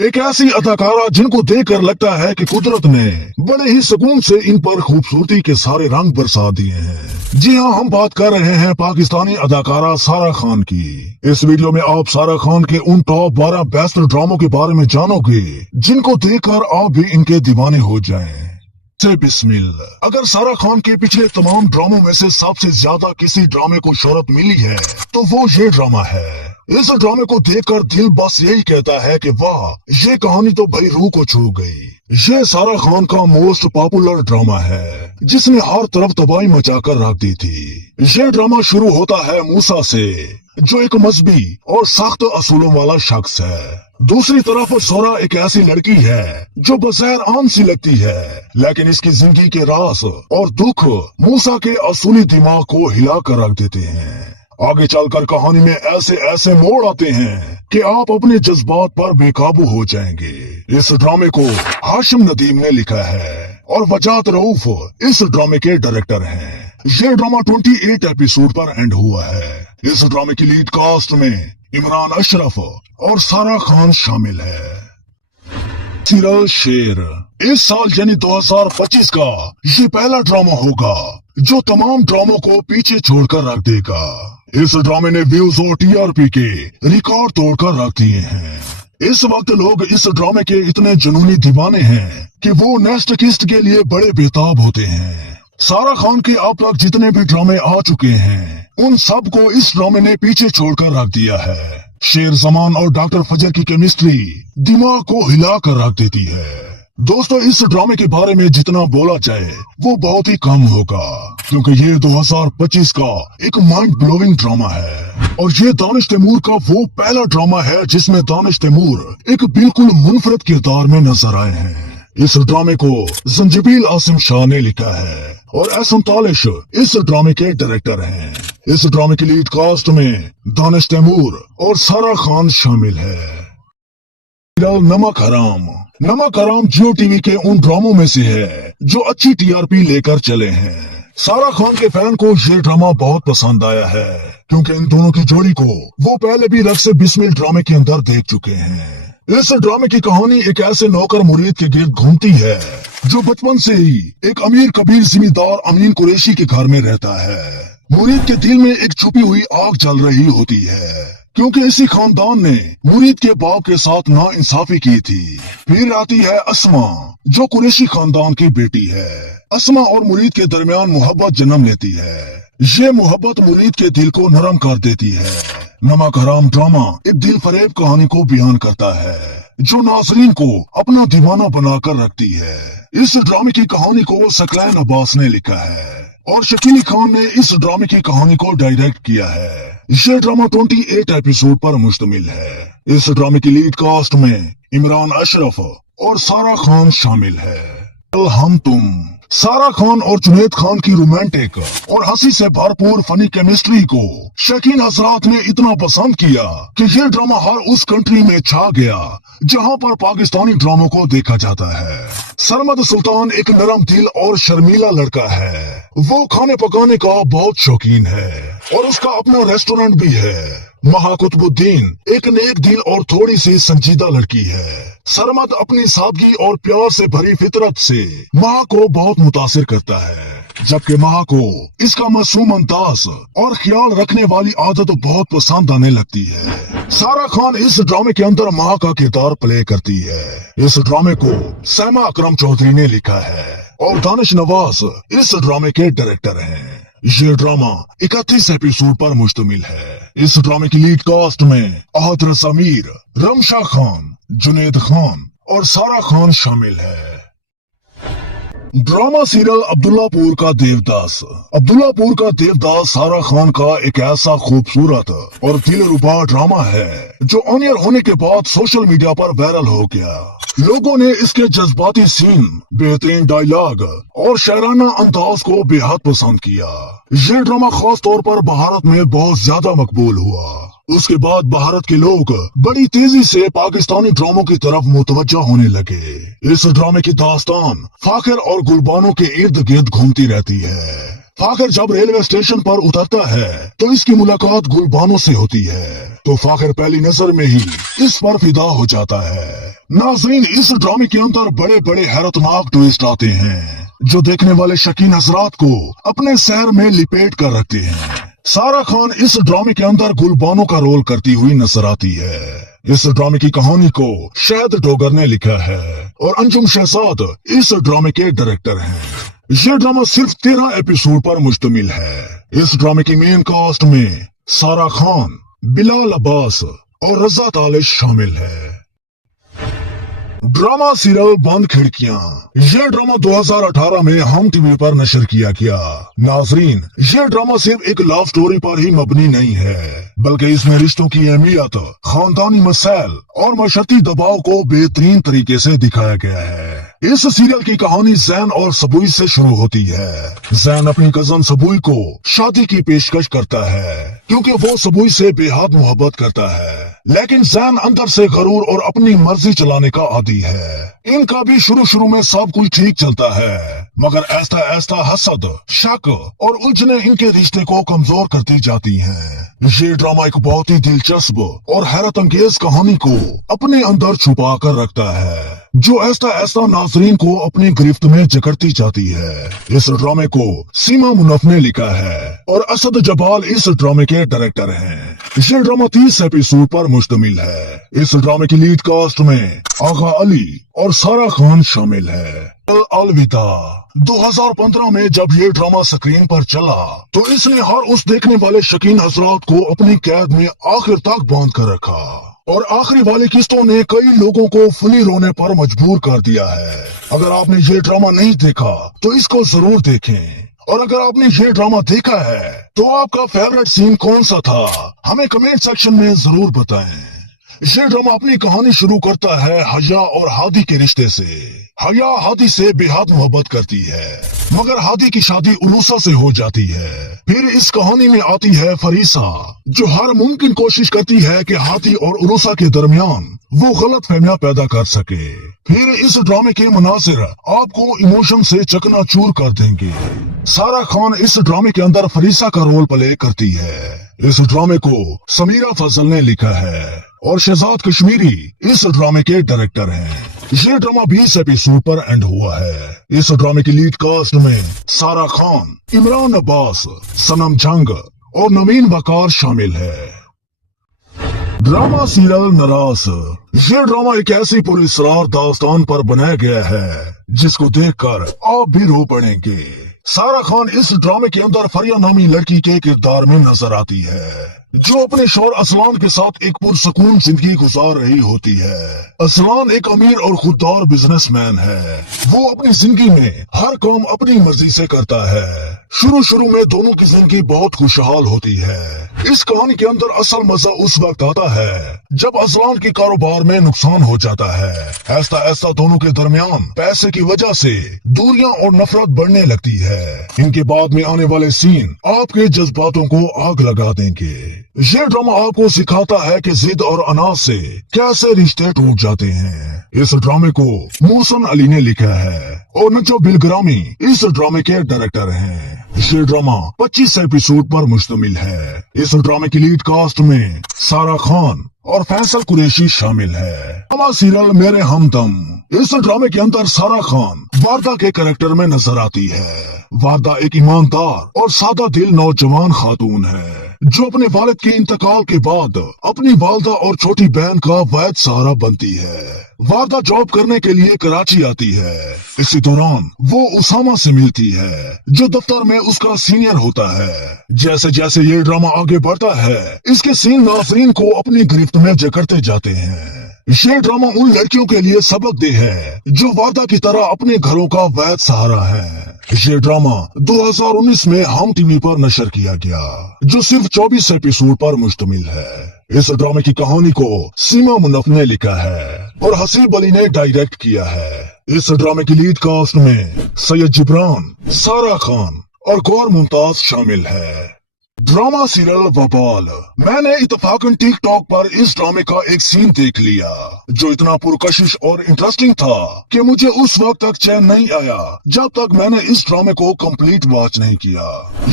एक ऐसी अदाकारा जिनको देखकर लगता है कि कुदरत ने बड़े ही सुकून से इन पर खूबसूरती के सारे रंग बरसा दिए हैं। जी हाँ, हम बात कर रहे हैं पाकिस्तानी अदाकारा सारा खान की। इस वीडियो में आप सारा खान के उन टॉप 12 बेस्ट ड्रामों के बारे में जानोगे जिनको देखकर आप भी इनके दीवाने हो जाएं। से बिस्मिल्लाह। अगर सारा खान के पिछले तमाम ड्रामों में से सबसे ज्यादा किसी ड्रामे को शोहरत मिली है तो वो ये ड्रामा है। इस ड्रामे को देखकर दिल बस यही कहता है कि वाह, ये कहानी तो भाई रूह को छू गई। ये सारा खान का मोस्ट पॉपुलर ड्रामा है जिसने हर तरफ तबाही मचाकर रख दी थी। ये ड्रामा शुरू होता है मूसा से, जो एक मजहबी और सख्त असूलों वाला शख्स है। दूसरी तरफ सोरा एक ऐसी लड़की है जो बज़ाहिर आम सी लगती है, लेकिन इसकी जिंदगी के राज और दुख मूसा के असूली दिमाग को हिला कर रख देते हैं। आगे चलकर कहानी में ऐसे ऐसे मोड़ आते हैं कि आप अपने जज्बात पर बेकाबू हो जाएंगे। इस ड्रामे को हाशिम नदीम ने लिखा है और वजात रऊफ इस ड्रामे के डायरेक्टर हैं। ये ड्रामा 28 एपिसोड पर एंड हुआ है। इस ड्रामे की लीड कास्ट में इमरान अशरफ और सारा खान शामिल है। सीरियल शेर इस साल यानी 2025 का ये पहला ड्रामा होगा जो तमाम ड्रामों को पीछे छोड़कर रख देगा। इस ड्रामे ने व्यूज और टीआरपी के रिकॉर्ड तोड़कर रख दिए हैं। इस वक्त लोग इस ड्रामे के इतने जुनूनी दीवाने हैं कि वो नेक्स्ट किस्त के लिए बड़े बेताब होते हैं। सारा खान के अब तक जितने भी ड्रामे आ चुके हैं उन सब को इस ड्रामे ने पीछे छोड़कर रख दिया है। शेर जमान और डॉक्टर फजर की केमिस्ट्री दिमाग को हिला कर रख देती है। दोस्तों, इस ड्रामे के बारे में जितना बोला जाए वो बहुत ही कम होगा, क्योंकि ये 2025 का एक माइंड ब्लोइंग ड्रामा है और ये दानिश तैमूर का वो पहला ड्रामा है जिसमें दानिश तैमूर एक बिल्कुल मुनफरद किरदार में नजर आए हैं। इस ड्रामे को जंजीबील आसिम शाह ने लिखा है और एहसन तालिश इस ड्रामे के डायरेक्टर हैं। इस ड्रामे की लीड कास्ट में दानिश तैमूर और सारा खान शामिल है। नमक हराम जियो टीवी के उन ड्रामों में से है जो अच्छी टीआरपी लेकर चले हैं। सारा खान के फैन को ये ड्रामा बहुत पसंद आया है क्योंकि इन दोनों की जोड़ी को वो पहले भी रक्स बिस्मिल ड्रामे के अंदर देख चुके हैं। इस ड्रामे की कहानी एक ऐसे नौकर मुरीद के गिर्द घूमती है जो बचपन से ही एक अमीर कबीर जिम्मेदार अमीन कुरैशी के घर में रहता है। मुरीद के दिल में एक छुपी हुई आग जल रही होती है क्योंकि इसी खानदान ने मुरीद के बाप के साथ नाइंसाफी की थी। फिर आती है अस्मा जो कुरैशी खानदान की बेटी है। अस्मा और मुरीद के दरमियान मोहब्बत जन्म लेती है। ये मोहब्बत मुरीद के दिल को नरम कर देती है। नमक हराम ड्रामा एक दिल फरेब कहानी को बयान करता है जो नाज़रीन को अपना दीवाना बनाकर रखती है। इस ड्रामे की कहानी को सकलैन अब्बास ने लिखा है और शकील खान ने इस ड्रामे की कहानी को डायरेक्ट किया है। ये ड्रामा 28 एपिसोड पर मुश्तमिल है। इस ड्रामे की लीड कास्ट में इमरान अशरफ और सारा खान शामिल है। हम तुम सारा खान और जुनैद खान की रोमांटिक और हंसी से भरपूर फनी केमिस्ट्री को शौकीन हजरात ने इतना पसंद किया कि ये ड्रामा हर उस कंट्री में छा गया जहां पर पाकिस्तानी ड्रामों को देखा जाता है। सरमद सुल्तान एक नरम दिल और शर्मीला लड़का है। वो खाने पकाने का बहुत शौकीन है और उसका अपना रेस्टोरेंट भी है। महा कुतुबुद्दीन एक नेक दिल और थोड़ी सी संजीदा लड़की है। सरमद अपनी सादगी और प्यार से भरी फितरत से महा को बहुत मुतासिर करता है, जबकि महा को इसका मासूम अंदाज और ख्याल रखने वाली आदत बहुत पसंद आने लगती है। सारा खान इस ड्रामे के अंदर महा का किरदार प्ले करती है। इस ड्रामे को सैमा अकरम चौधरी ने लिखा है और दानिश नवाज इस ड्रामे के डायरेक्टर हैं। ये ड्रामा 31 एपिसोड पर मुश्तमिल है। इस ड्रामे की लीड कास्ट में अहद समीर, रमशा खान, जुनैद खान और सारा खान शामिल है। ड्रामा सीरियल अब्दुल्लापुर का देवदास सारा खान का एक ऐसा खूबसूरत और दिलरुबा ड्रामा है जो ऑन एयर होने के बाद सोशल मीडिया पर वायरल हो गया। लोगों ने इसके जज्बाती सीन, बेहतरीन डायलॉग और शायराना अंदाज को बेहद पसंद किया। ये ड्रामा खास तौर पर भारत में बहुत ज्यादा मकबूल हुआ। उसके बाद भारत के लोग बड़ी तेजी से पाकिस्तानी ड्रामों की तरफ मुतवज्जा होने लगे। इस ड्रामे की दास्तान फाखिर और गुलबानों के इर्द गिर्द घूमती रहती है। फाखर जब रेलवे स्टेशन पर उतरता है तो इसकी मुलाकात गुलबानो से होती है, तो फाखर पहली नजर में ही इस पर फिदा हो जाता है। नाज़रीन, इस ड्रामे के अंदर बड़े बड़े हैरतनाक ट्विस्ट आते हैं जो देखने वाले शकीन हजरात को अपने सहर में लिपेट कर रखते हैं। सारा खान इस ड्रामे के अंदर गुलबानो का रोल करती हुई नजर आती है। इस ड्रामे की कहानी को शाहिद डोगर ने लिखा है और अंजुम शहजाद इस ड्रामे के डायरेक्टर हैं। ये ड्रामा सिर्फ 13 एपिसोड पर मुश्तमिल है। इस ड्रामे की मेन कास्ट में सारा खान, बिलाल अब्बास और रजा तालिश शामिल है। ड्रामा सीरियल बंद खिड़कियां, यह ड्रामा 2018 में हम टीवी पर नशर किया गया। नाजरीन, यह ड्रामा सिर्फ एक लव स्टोरी पर ही मबनी नहीं है, बल्कि इसमें रिश्तों की अहमियत, खानदानी मसाइल और मशक्कती दबाव को बेहतरीन तरीके से दिखाया गया है। इस सीरियल की कहानी जैन और सबुई से शुरू होती है। जैन अपनी कजन सबुई को शादी की पेशकश करता है क्योंकि वो सबुई से बेहद मोहब्बत करता है, लेकिन जैन अंदर से गरूर और अपनी मर्जी चलाने का आदी है। इनका भी शुरू में सब कुछ ठीक चलता है, मगर ऐसा ऐसा हसद, शक और उलझने इनके रिश्ते को कमजोर करती जाती हैं। ये ड्रामा एक बहुत ही दिलचस्प और हैरत अंगेज कहानी को अपने अंदर छुपा कर रखता है, जो ऐसा नाजरीन को अपनी गिरफ्त में जकड़ती जाती है। इस ड्रामे को सीमा मुनफ ने लिखा है और असद जबाल इस ड्रामे के डायरेक्टर हैं। ये ड्रामा 30 एपिसोड पर मुश्तमिल है। इस ड्रामे की लीड कास्ट में आगा अली और सारा खान शामिल है। अलविदा 2015 में जब ये ड्रामा स्क्रीन पर चला तो इसने हर उस देखने वाले शकीन हजरात को अपनी कैद में आखिर तक बांध कर रखा और आखिरी वाली किस्तों ने कई लोगों को फुली रोने पर मजबूर कर दिया है। अगर आपने ये ड्रामा नहीं देखा तो इसको जरूर देखें, और अगर आपने ये ड्रामा देखा है तो आपका फेवरेट सीन कौन सा था हमें कमेंट सेक्शन में जरूर बताएं। ये ड्रामा अपनी कहानी शुरू करता है हया और हादी के रिश्ते से। हया हादी से बेहद मोहब्बत करती है, मगर हादी की शादी उलूसा से हो जाती है। फिर इस कहानी में आती है फरीसा, जो हर मुमकिन कोशिश करती है कि हादी और उलूसा के दरमियान वो गलत फहमियां पैदा कर सके। फिर इस ड्रामे के मनासिर आपको इमोशन से चकनाचूर कर देंगे। सारा खान इस ड्रामे के अंदर फरीसा का रोल प्ले करती है। इस ड्रामे को समीरा फजल ने लिखा है और शहजाद कश्मीरी इस ड्रामे के डायरेक्टर हैं। ये ड्रामा 20 एपिसोड पर एंड हुआ है। इस ड्रामे की लीड कास्ट में सारा खान, इमरान अब्बास, सनम जंग और नवीन वकार शामिल है। ड्रामा सीरियल नाराज, ये ड्रामा एक ऐसी पुरस्कार दास्तान पर बनाया गया है जिसको देखकर आप भी रो पड़ेंगे। सारा खान इस ड्रामे के अंदर फरिया नामी लड़की के किरदार में नजर आती है, जो अपने शौहर असलान के साथ एक पुरसकून जिंदगी गुजार रही होती है। असलान एक अमीर और खुददार बिजनेसमैन है। वो अपनी जिंदगी में हर काम अपनी मर्जी से करता है। शुरू में दोनों की जिंदगी बहुत खुशहाल होती है। इस कहानी के अंदर असल मजा उस वक्त आता है जब असलान के कारोबार में नुकसान हो जाता है। ऐसा दोनों के दरमियान पैसे की वजह से दूरियां और नफरत बढ़ने लगती है। इनके बाद में आने वाले सीन आपके जज्बातों को आग लगा देंगे। ये ड्रामा आपको सिखाता है कि जिद और अनाज से कैसे रिश्ते टूट जाते हैं। इस ड्रामे को मोहसन अली ने लिखा है और नजो बिलग्रामी इस ड्रामे के डायरेक्टर हैं। ये ड्रामा 25 एपिसोड पर मुश्तमिल है। इस ड्रामे की लीड कास्ट में सारा खान और फैसल कुरैशी शामिल है। ड्रामा सीरियल मेरे हमदम, इस ड्रामे के अंदर सारा खान वारदा के कैरेक्टर में नजर आती है। वारदा एक ईमानदार और सादा दिल नौजवान खातून है जो अपने वालिद के इंतकाल के बाद अपनी वालदा और छोटी बहन का वैद सहारा बनती है। वारदा जॉब करने के लिए कराची आती है। इसी दौरान वो उसामा से मिलती है जो दफ्तर में उसका सीनियर होता है। जैसे जैसे ये ड्रामा आगे बढ़ता है, इसके सीन नाज़रीन को अपनी गिरफ्त में जकड़ते जाते हैं। ये ड्रामा उन लड़कियों के लिए सबक दे है जो वारदा की तरह अपने घरों का वैद सहारा है। ये ड्रामा 2019 में हम टीवी पर नशर किया गया, जो सिर्फ 24 एपिसोड पर मुश्तमिल है। इस ड्रामे की कहानी को सीमा मुनफ ने लिखा है और हसीब अली ने डायरेक्ट किया है। इस ड्रामे की लीड कास्ट में सैयद जिब्रान, सारा खान और गौर मुमताज शामिल है। Drama serial Wabaal. मैंने इत्तेफाकन टिकटॉक पर इस ड्रामे का एक सीन देख लिया जो इतना पुरकशिश और इंटरेस्टिंग था कि मुझे उस वक्त तक चैन नहीं आया जब तक मैंने इस ड्रामे को कंप्लीट वॉच नहीं किया।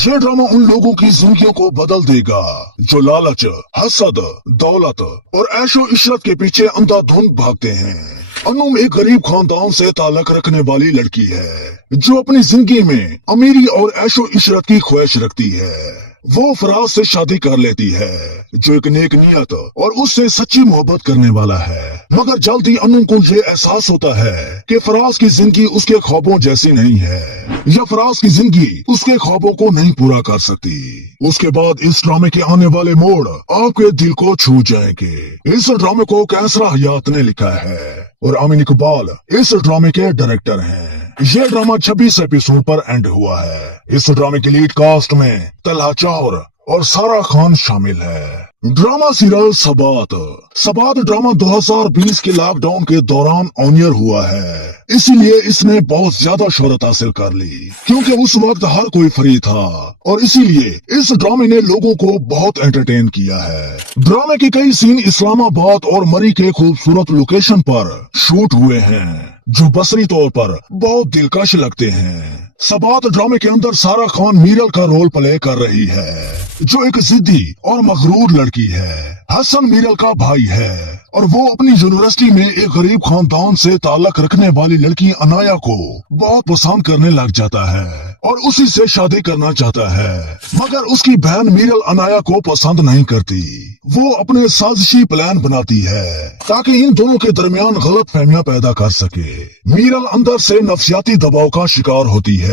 ये ड्रामा उन लोगों की जिंदगियों को बदल देगा जो लालच, हसद, दौलत और ऐशो इशरत के पीछे अंधाधुंध भागते हैं। अनुम एक गरीब खानदान से ताल्लुक रखने वाली लड़की है जो अपनी जिंदगी में अमीरी और ऐशो इशरत की ख्वाहिश रखती है। वो फराज से शादी कर लेती है जो एक नेक नियत और उससे सच्ची मोहब्बत करने वाला है, मगर जल्दी अनुम को ये एहसास होता है कि फराज की जिंदगी उसके ख्वाबों जैसी नहीं है या फराज की जिंदगी उसके ख्वाबों को नहीं पूरा कर सकती। उसके बाद इस ड्रामे के आने वाले मोड़ आपके दिल को छू जाएंगे। इस ड्रामे को कैसरा हयात ने लिखा है और आमिन इकबाल इस ड्रामे के डायरेक्टर हैं। ये ड्रामा 26 एपिसोड पर एंड हुआ है। इस ड्रामे की लीड कास्ट में तलहा चाहर और सारा खान शामिल है। ड्रामा सीरियल सबात ड्रामा 2020 के लॉकडाउन के दौरान ऑन एयर हुआ है, इसीलिए इसने बहुत ज्यादा शोहरत हासिल कर ली क्योंकि उस वक्त हर कोई फ्री था और इसीलिए इस ड्रामे ने लोगों को बहुत एंटरटेन किया है। ड्रामे के कई सीन इस्लामाबाद और मरी के खूबसूरत लोकेशन पर शूट हुए हैं जो बसरी तौर पर बहुत दिलकश लगते हैं। सबात ड्रामे के अंदर सारा खान मीरल का रोल प्ले कर रही है जो एक जिद्दी और मगरूर लड़की है। हसन मीरल का भाई है और वो अपनी यूनिवर्सिटी में एक गरीब खानदान से ताल्लुक रखने वाली लड़की अनाया को बहुत पसंद करने लग जाता है और उसी से शादी करना चाहता है, मगर उसकी बहन मीरल अनाया को पसंद नहीं करती। वो अपने साजिशी प्लान बनाती है ताकि इन दोनों के दरमियान गलत फहमियां पैदा कर सके। मीरल अंदर से नफ्सियाती दबाव का शिकार होती है।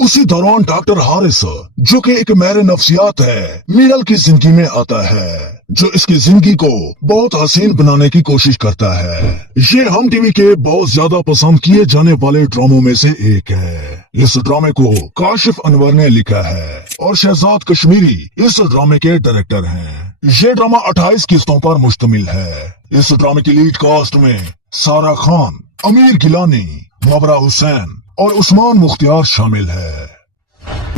उसी दौरान डॉक्टर हारिस जो कि एक माहिर नफ्सियात है मीरल की जिंदगी में आता है जो इसकी जिंदगी को बहुत हसीन बनाने की कोशिश करता है। ये हम टीवी के बहुत ज्यादा पसंद किए जाने वाले ड्रामों में से एक है। इस ड्रामे को काशिफ अनवर ने लिखा है और शहजाद कश्मीरी इस ड्रामे के डायरेक्टर हैं। ये ड्रामा 28 किस्तों पर मुश्तमिल है। इस ड्रामे की लीड कास्ट में सारा खान, अमीर गिलानी, मबरा हुसैन और उस्मान मुख्तियार शामिल है।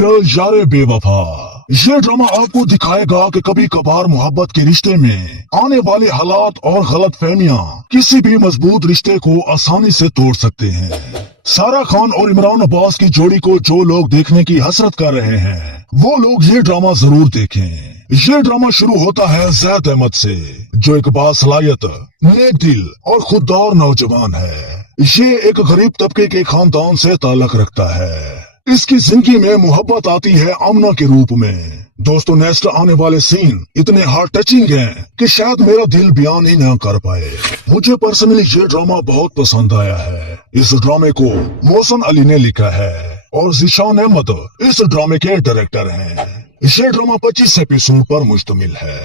यारे बेवफा ये ड्रामा आपको दिखाएगा कि कभी कभार मोहब्बत के रिश्ते में आने वाले हालात और गलत फहमियाँ किसी भी मजबूत रिश्ते को आसानी से तोड़ सकते हैं। सारा खान और इमरान अब्बास की जोड़ी को जो लोग देखने की हसरत कर रहे हैं वो लोग ये ड्रामा जरूर देखें। ये ड्रामा शुरू होता है जैद अहमद से जो एक बासलायत, नेक दिल और खुददार नौजवान है। ये एक गरीब तबके के खानदान से ताल्लुक रखता है। इसकी जिंदगी में मोहब्बत आती है आमना के रूप में। दोस्तों, नेक्स्ट आने वाले सीन इतने हार्ट टचिंग हैं कि शायद मेरा दिल बयान ही न कर पाए। मुझे पर्सनली ये ड्रामा बहुत पसंद आया है। इस ड्रामे को मोहसन अली ने लिखा है और जिशान अहमद इस ड्रामे के डायरेक्टर हैं। ये ड्रामा 25 एपिसोड पर मुश्तमिल है।